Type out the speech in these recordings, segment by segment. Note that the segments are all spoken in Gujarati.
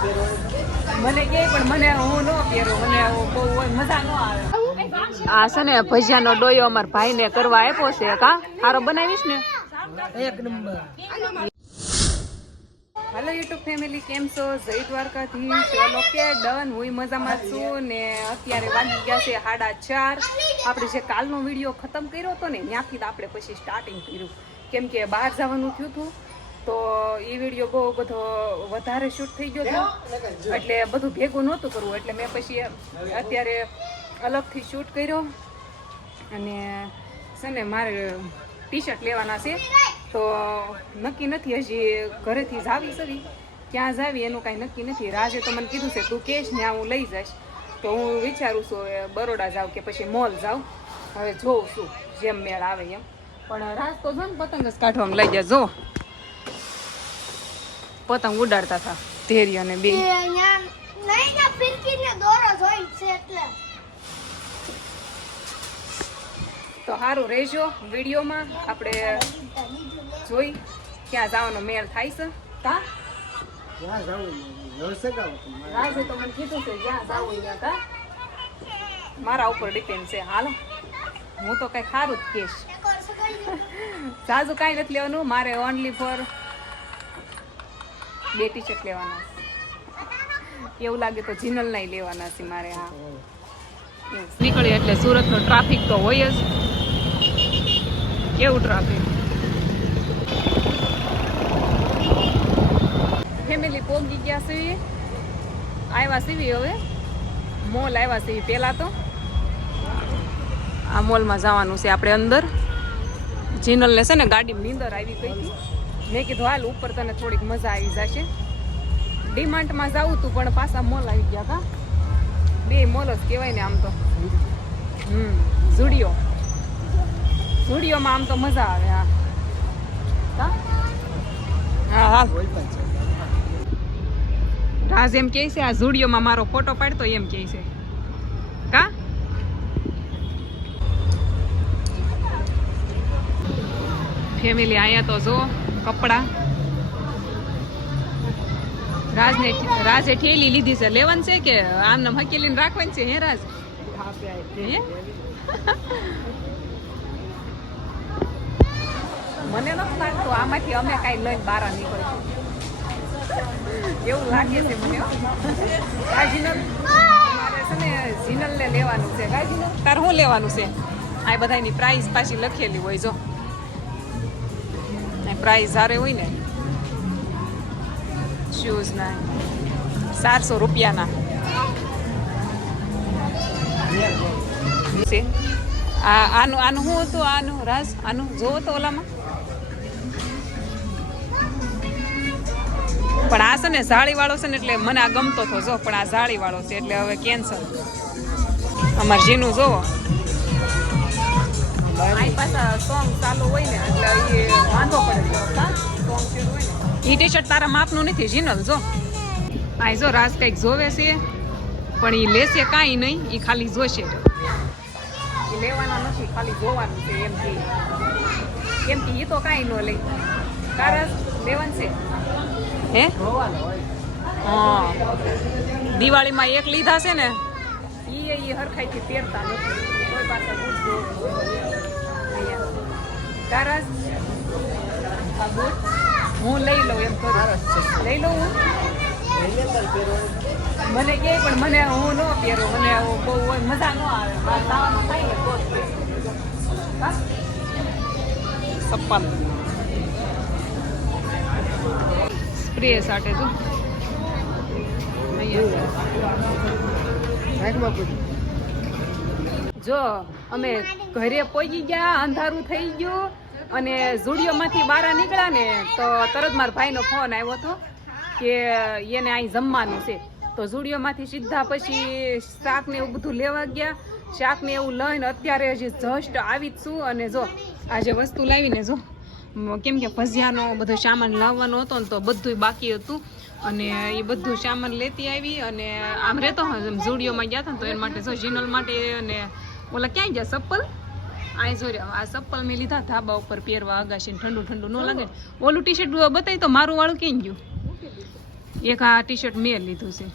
મને કે પણ મને હું ન પહેરું મને બહુ મજા ન આવે. આ છે ને ભજીયાનો ડોયો અમાર ભાઈને કરવા આપ્યો છે કા સારો બનાવીશ ને? એક નંબર. હેલો યુટ્યુબ ફેમિલી કેમ છો? જય દ્વારકાધીશ. ચલો કે ડન હું મજામાં છું ને અત્યારે વાગી ગયા છે સાડા ચાર. આપણે જે કાલનો વીડિયો ખતમ કર્યો હતો ને ત્યાંથી આપણે પછી સ્ટાર્ટિંગ કર્યું. કેમ કે બહાર જવાનું થયું હતું. તો એ વીડિયો બહુ બધો વધારે શૂટ થઈ ગયો હતો. એટલે બધું ભેગું નહોતું કરવું. એટલે મેં પછી અત્યારે અલગથી શૂટ કર્યો. અને છે ને મારે ટી શર્ટ લેવાના છે. તો નક્કી નથી હજી ઘરેથી જાવી સરી. ક્યાં જાવી એનું કાંઈ નક્કી નથી. રાજે તો મને કીધું છે તું કહેશ ને હું લઈ જઈશ. તો હું વિચારું છું હવે બરોડા જાઉં કે પછી મોલ જાઉં. હવે જોઉં છું જેમ મેળ આવે એમ. પણ રાજ તો જો ને પતંગ જ કાઢવામાં લઈ જાય જો. પતંગ ઉડાડતા હતા. ધેરી અને બે તો સારું રહેજો વિડીયોમાં. આપણે જોઈ ક્યાં જવાનો મેળ થાય છે. તા? રાજે તો મને કીધું છે જ્યાં જાવું ત્યાં તા. મારા ઉપર ડિપેન્ડ છે. હાલો. હું તો કઈ સારું જ કહીશ. સાજુ કાંઈ? નથી લેવાનું. મારે ઓનલી ફોર બે ટી શર્ટ લેવાના છે. એવું લાગે તો જીનલ નહીં લેવાના છે મારે હા. નીકળીએ એટલે સુરતનો ટ્રાફિક તો હોય જ. કેવું ટ્રાફિક ફેમિલી પોગી ગયા સીવી આવ્યા સીવી હવે. મોલ આવ્યા સીવી પહેલાં તો. આ મોલમાં જવાનું છે આપણે અંદર. જીનલને છે ને ગાડીમાં નીંદર આવી ગઈ હતી મેં કીધું, હાલ ઉપર તને થોડીક મજા આવી જશે. ડીમાર્ટમાં જવું તું, પણ પાછા મોલ આવી ગયા હતા બે મોલ જ કહેવાય ને આમ તો. હમ ઝુડિયો ઝુડિયોમાં આમ તો મજા આવે, હા? હા હા. રાજ એમ કહે છે, આ ઝુડિયોમાં મારો ફોટો પાડતો, એમ કહે છે. કા? ફેમિલી અહીંયા તો જો. કપડા. રાજને રાજે ઠેલી લીધી છે. લેવાની છે કે આમને હકેલીને રાખવાની છે? હે રાજ? હે? મને નથી લાગતું આમાંથી અમે કાંઈ લઈને બહાર નીકળીશું. એવું લાગે છે મને કાજીનલ મારે છે ને જીનલને લેવાનું છે. કાજીનલ તાર શું લેવાનું છે? આ બધાની પ્રાઇસ પાછી લખેલી હોય જો. પ્રાઇસ હારે હોય ને? શૂઝના ચારસો રૂપિયાના. આ આનું આનું શું હતું? આનું રાસ આનું જોવો તો ઓલામાં. પણ આ છે ને ઝાડી વાળો છે ને એટલે મને આ ગમતો હતો જો, પણ આ ઝાડી વાળો છે એટલે હવે કેન્સલ અમાર જીનું જોવો. ઈ ટી શર્ટ તારા માપનું નથી જીનલ જો. આ જો રાજ કંઈક જોવે છે પણ એ લેશે કાંઈ નહીં એ ખાલી જોશે. એ લેવાના નથી ખાલી જોવાનું છે એમ કે. કેમ કે એ તો કાંઈ ન લે. કારણ લેવાનું છે. હે? હા. દિવાળીમાં એક લીધા છે ને? એ ઈ હરખાઈથી પહેરતા નથી. કોઈ પાસે બૂટ હું લઈ લઉં એમ કરું. લઈ લઉં મને કે, પણ મને હું ન પહેરું. મને બહુ મજા ન આવે. જવાનું થાય ને તો? સપ્પલ સ્પ્રે સાટે તું જો, અમે ઘરે પહોંચી ગયા, અંધારું થઈ ગયું. અને ઝુડિયોમાંથી બહાર નીકળ્યા ને, તો તરત મારા ભાઈનો ફોન આવ્યો હતો કે એને અહીં જમવાનું છે. તો ઝુડિયોમાંથી સીધા પછી શાક ને એવું બધું લેવા ગયા. શાક ને એવું લઈને અત્યારે હજી જસ્ટ આવી જ છું અને જો, આજે વસ્તુ લાવીને જો, કેમ કે ભજીયાનો બધો સામાન લાવવાનો હતો ને તો બધું બાકી હતું. અને એ બધું સામાન લેતી આવી અને આમ રહેતો ઝુડિયોમાં ગયા હતા ને તો એના માટે, જો જીનલ માટે અને ઓલા ક્યાંય ગયા, ચપ્પલ? આ જો રહ્યો, આ ચપ્પલ મેં લીધા ધાબા ઉપર પહેરવા અગાશી ઠંડુ ઠંડુ ન લાગે. ઓલું ટી શર્ટ બતાવી તો મારું વાળું કેમ ગયું? એક આ ટી શર્ટ મેં લીધું છે.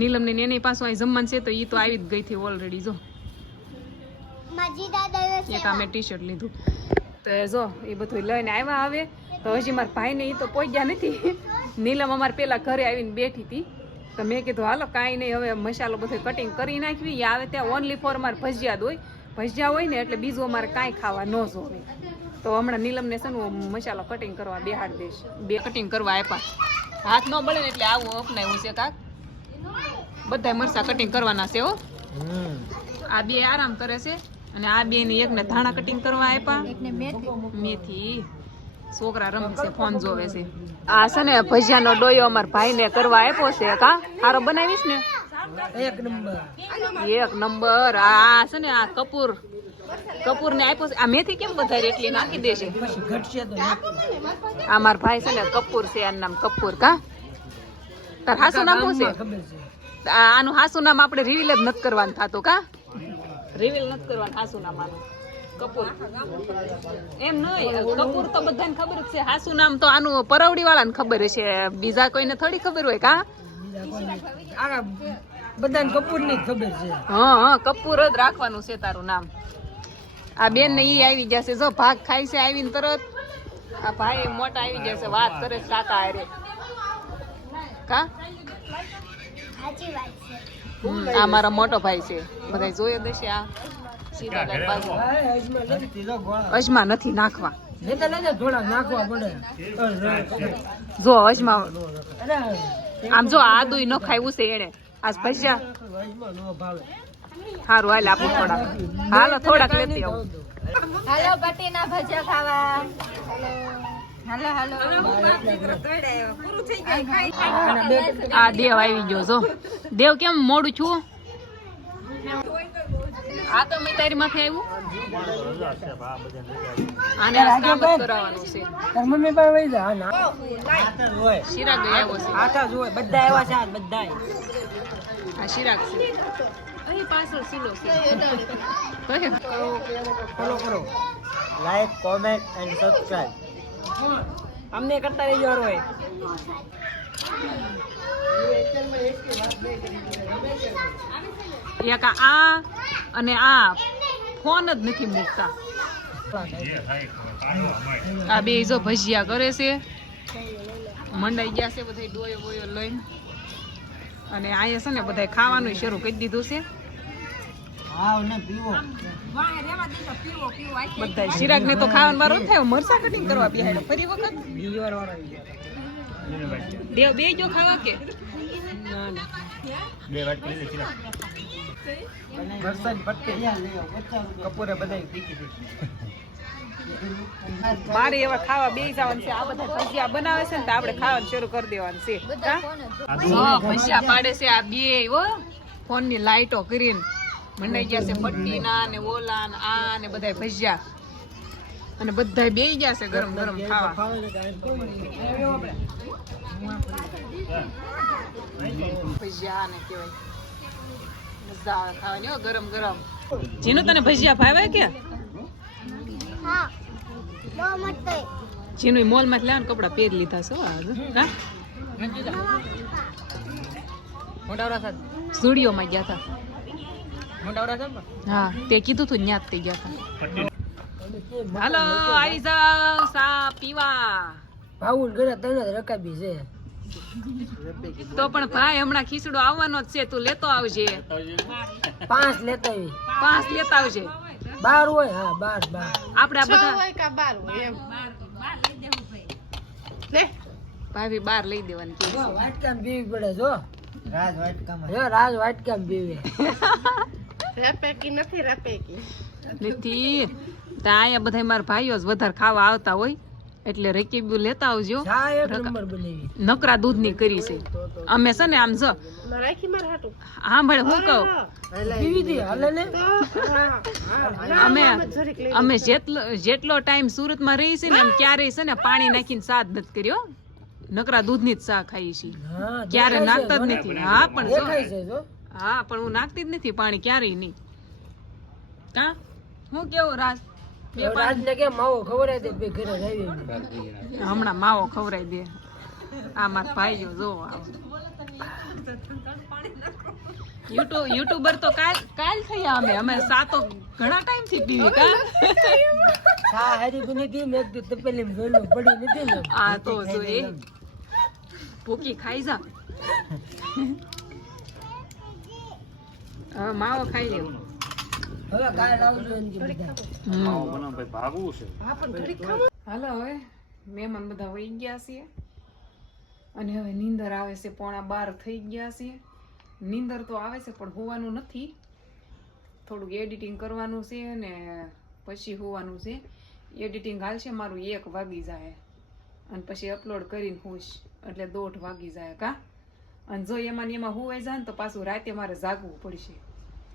નીલમ ને એની પાછું અહીં જમવાનું છે તો એ તો આવી જ ગઈ હતી ઓલરેડી જો. એક આ મેં ટી શર્ટ લીધું. તો જો એ બધું લઈને આવ્યા આવે તો હજી મારા ભાઈને એ તો પહોંચ્યા નથી. નીલમ અમારે પેલા ઘરે આવીને બેઠી હતી. તો મેં કીધું હાલો કાંઈ નહીં હવે મસાલો બધો કટિંગ કરી નાખવી. એ આવે ત્યાં ઓનલી ફોર મારે ભજીયા હોય. ભજીયા હોય ને એટલે બીજું અમારે કાંઈ ખાવા ન જોવે. તો હમણાં નીલમને છે ને મસાલો કટિંગ કરવા બેહાડ દઈશ. બે કટિંગ કરવા આપ્યા. હાથ ન બળે ને એટલે આવું અપનાવ્યું છે કાક. બધા મરસા કટિંગ કરવાના છે હો. આ બે આરામ કરે છે. અને આ બે ની એકને ધાણા કટિંગ કરવા આપ્યા. મેથી. છોકરા રમે છે ફોન જોવે છે. આ છે ને ભજીયાનો ડોયો અમારા ભાઈને કરવા આપ્યો છે કા હારો બનાવીશ ને? એક નંબર. એક નંબર. આ છે ને આ કપૂર કપૂર ને આપ્યો છે. આ મેથી કેમ વધારે એટલી નાખી દેશે. આ મારા ભાઈ છે ને કપૂર છે આનું નામ કપૂર કા? તાર હાસુ નામ શું છે? આ- આનું હાસુ નામ આપણે રિવીલ જ નથી કરવાનું થતું કા? રિવીલ નથી કરવાનું હાસુ નામ આનું. કપૂર. એમ નહીં કપૂર તો બધાને ખબર જ છે. હાસુ નામ તો આનું પરવડી વાળાને ખબર છે બીજા કોઈને થોડી ખબર હોય કા? બધાને કપૂરની ખબર છે. હા હા કપૂર જ રાખવાનું છે તારું નામ. આ બેન ને ઈ આવી જશે જો ભાગ ખાય છે આવીને તરત. આ ભાઈ મોટા આવી જશે વાત કરે છે કાકા અરે કા? હમ, આ મારો મોટો ભાઈ છે. બધા જોયો દેશે આ. અજમા નથી નાખવા. જો અજમા આમ જો આદુ ન ખાયું છે એને આજ ભજીયા અજમા નો ભાવે. સારું હાલ આપું થોડાક. હાલો થોડાક લેતી આવું. હાલો બટેના ભજીયા ખાવા. હાલો હાલો. આ દેવ આવી ગયો જો. દેવ કેમ મોડું છું? આ તો મેં તારી માથે આવ્યું આને કામ જ કરાવવાનું છે. તાર મમ્મી પાસે વહી જા હા ના. હોય શિરાગ ગઈ આવ્યો છે. હોય બધા એવા છે આજ બધા આ શિરાગ છે. અહીં પાછળ સીલો છે. ફોલો કરો. લાઈક કોમેન્ટ એન્ડ સબસ્ક્રાઇબ અમને કરતા રહેજો હોય એક આ અને આ ફોન જ નથી મૂકતા. આ બે જો ભજીયા કરે છે. મંડાઈ ગયા છે બધા ડોયો બોયો લઈને. અને અહીંયા છે ને બધા ખાવાનું શરૂ કરી દીધું છે. બધા શિરાગ ને તો ખાવાનું મારો થાય મરસા કટિંગ કરવા બેહાડ્યો ફરી વખત. દેવ બે જો ખાવા કે? ના ના. મારે એવા ખાવા બે જવાનું છે. આ બધા ભજીયા બનાવે છે ને તો આપણે ખાવાનું શરૂ કરી દેવાનું છે. ભજીયા પાડે છે આ બે, હો. ફોનની લાઈટો કરીને. મંડાઈ ગયા છે પટ્ટી ના ઓલા ને આ ને બધા ભજીયા. અને બધા બે ગયા છે ગરમ ગરમ ખાવા. ભજીયા ને કહેવાય. મજા આવે ખાવાની હો ગરમ ગરમ જીનુ તને ભજીયા ભાવે કે જીનુ મોલમાં લેવાનું કપડા પહેરી લીધા છો હો હા સાથે સ્ટુડિયો માં ગયા હતા હા તે કીધું તું ન્યાત જ તે ગયા હતા હાલો આવી જાવ સા પીવા. ભાવું ઘરે તને રકાબી છે. તો પણ ભાઈ હમણાં ખીચડો આવવાનો જ છે તું લેતો આવજે. પાંચ લેતા પાંચ લેતા આવજે. બાર હોય? હા બાર બાર. આપણે ભાઈ બધા ભાભી બાર લઈ દેવાની કે વાટકામ બીવી પડે જો. રાજ વાટકામ જો રાજ વાટકામ રેપેકી નથી તો અહીંયા બધા મારા ભાઈઓ જ વધારે ખાવા આવતા હોય. એટલે રેકીબ્યુ લેતા આવજો. નકરા દૂધની નકરા દૂધની કરી છે. અમે છે ને આમ જ હા ભાઈ હું કહું? અમે અમે જેટલો જેટલો ટાઈમ સુરતમાં રહી છે ને એમ ક્યારેય છે ને પાણી નાખીને સાદ નથી કર્યો નકરા દૂધની જ સા ખાઈ છે ક્યારે નાખતા જ નથી. હા પણ હા પણ હું નાખતી જ નથી પાણી ક્યારેય નહીં. કા? હું કેવું રાજ? હમણાં માવો ખવરાઈ દે. આ મારા ભાઈ જો યુટ્યુબ યુટ્યુબર તો કાલ કાલ થયા અમે. અમે સાતો ઘણા ટાઈમથી પીવી કા? હા હરી બની દી મેં તો તપેલી ગયેલું પડી નથી ને. આ તો જો એ. ભૂકી ખાઈ જા. હવે માવો ખાઈ લેવું હવે કાલ આવજો એમ હાલો હવે મહેમાન બધા વહી ગયા છીએ. અને હવે નીંદર આવે છે પોણા બાર થઈ ગયા છીએ. નીંદર તો આવે છે પણ હોવાનું નથી. થોડુંક એડિટિંગ કરવાનું છે અને પછી હોવાનું છે. એડિટિંગ હાલશે મારું એક વાગી જાય. અને પછી અપલોડ કરીને હોશ એટલે દોઢ વાગી જાય કા? અને જો એમાં ને એમાં હોવાય જાય ને તો પાછું રાતે મારે જાગવું પડશે.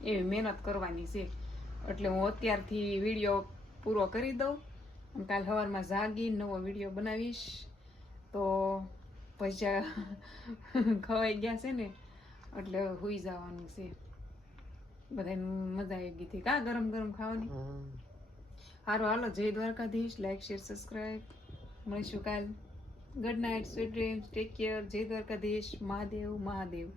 એવી મહેનત કરવાની છે. એટલે હું અત્યારથી વીડિયો પૂરો કરી દઉં. અને કાલ સવારમાં જાગી નવો વીડિયો બનાવીશ. તો પૈસા ખવાઈ ગયા છે ને એટલે હુઈ જવાનું છે. બધાને મજા આવી ગઈ હતી. કા ગરમ ગરમ ખાવાની? સારું હાલો જય દ્વારકાધીશ. લાઈક શેર સબસ્ક્રાઈબ મળીશું કાલ. Good night sweet dreams take care જય દ્વારકાધીશ. મહાદેવ મહાદેવ.